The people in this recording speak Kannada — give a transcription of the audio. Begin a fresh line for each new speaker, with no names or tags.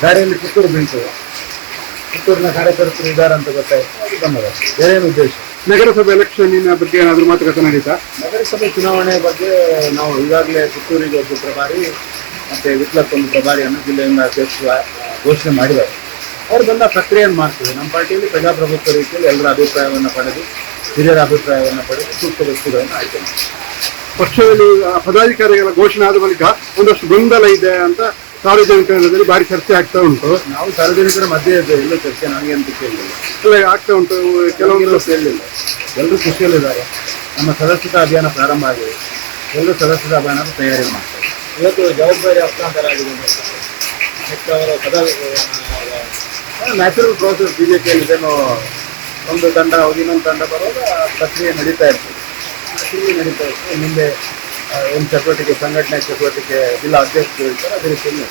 ದಾರಿಯಲ್ಲಿ ಪುತ್ತೂರು ಬೀಳ್ತದೆ ಪುತ್ತೂರಿನ ಕಾರ್ಯಕರ್ತರು ಇದ್ದಾರೆ ಅಂತ ಗೊತ್ತಾಯ್ತು. ಅದು ಬಂದದ. ಬೇರೆ ಏನು ಉದ್ದೇಶ?
ನಗರಸಭೆ ಎಲೆಕ್ಷನ್ನಿನ ಬಗ್ಗೆ ಏನಾದರೂ ಮಾತುಕತೆ ನಡೀತಾ?
ನಗರಸಭೆ ಚುನಾವಣೆ ಬಗ್ಗೆ ನಾವು ಈಗಾಗಲೇ ಪುತ್ತೂರಿಗೆ ಒಬ್ಬ ಪ್ರಭಾರಿ ಮತ್ತೆ ವಿಟ್ಲಕ್ ಒಂದು ಪ್ರಭಾರಿಯನ್ನು ಜಿಲ್ಲೆಯಿಂದ ಅಧ್ಯಕ್ಷ ಘೋಷಣೆ ಮಾಡಿದ್ದಾರೆ. ಅವ್ರು ಬಂದ ಪ್ರಕ್ರಿಯೆಯನ್ನು ಮಾಡ್ತೀವಿ ನಮ್ಮ ಪಾರ್ಟಿಯಲ್ಲಿ ಪ್ರಜಾಪ್ರಭುತ್ವ ರೀತಿಯಲ್ಲಿ ಎಲ್ಲರ ಅಭಿಪ್ರಾಯವನ್ನು ಪಡೆದು ಹಿರಿಯರ ಅಭಿಪ್ರಾಯವನ್ನು ಪಡೆದು ಸೂಕ್ತ ವ್ಯಕ್ತಿಗಳನ್ನು ಆಯ್ಕೆ ಮಾಡಿ
ಪಕ್ಷದಲ್ಲಿ ಆ, ಪದಾಧಿಕಾರಿಗಳ ಘೋಷಣೆ ಆದ ಬಳಿಕ ಒಂದಷ್ಟು ಗೊಂದಲ ಇದೆ ಅಂತ ಸಾರ್ವಜನಿಕರಲ್ಲಿ ಭಾರಿ ಚರ್ಚೆ ಆಗ್ತಾ ಉಂಟು.
ನಾವು ಸಾರ್ವಜನಿಕರ ಮಧ್ಯೆ ಇದ್ದೇವೆ. ಎಲ್ಲ ಚರ್ಚೆ ನನಗೆ ಅಂತ ಕೇಳಲಿಲ್ಲ
ಎಲ್ಲ ಆಗ್ತಾ ಉಂಟು. ಕೆಲವೊಂದು
ಸೇರಲಿಲ್ಲ ಕೇಳಲಿಲ್ಲ ಎಲ್ಲರೂ ಖುಷಿಯಲ್ಲಿದ್ದಾರೆ. ನಮ್ಮ ಸದಸ್ಯತಾ ಅಭಿಯಾನ ಪ್ರಾರಂಭ ಆಗಿದೆ. ಎಲ್ಲರೂ ಸದಸ್ಯತಾ ಅಭಿಯಾನ ತಯಾರಿ ಮಾಡ್ತಾರೆ. ಇವತ್ತು ಜವಾಬ್ದಾರಿ ಹಸ್ತಾಂತರ ಆಗಿದೆ ನೆಕ್ಸ್ಟ್ ಅವರ ಪದ ನ್ಯಾಚುರಲ್ ಪ್ರೋಸೆಸ್ ಬಿ ಜೆ ಪಿಯಲ್ಲಿ ಇದೇನು ಒಂದು ತಂಡ ಇನ್ನೊಂದು ತಂಡ ಬರುವಾಗ ಪ್ರಕ್ರಿಯೆ ನಡೀತಾ ಇರ್ತದೆ. ಪ್ರಕ್ರಿಯೆ ನಡೀತಾ ಇರ್ತದೆ. ಮುಂದೆ ಏನು ಚಟುವಟಿಕೆ ಸಂಘಟನೆ ಚಟುವಟಿಕೆ ಜಿಲ್ಲಾ ಅಧ್ಯಕ್ಷರು ಇರ್ತಾರೆ ಅದೇ ರೀತಿಯಲ್ಲಿ.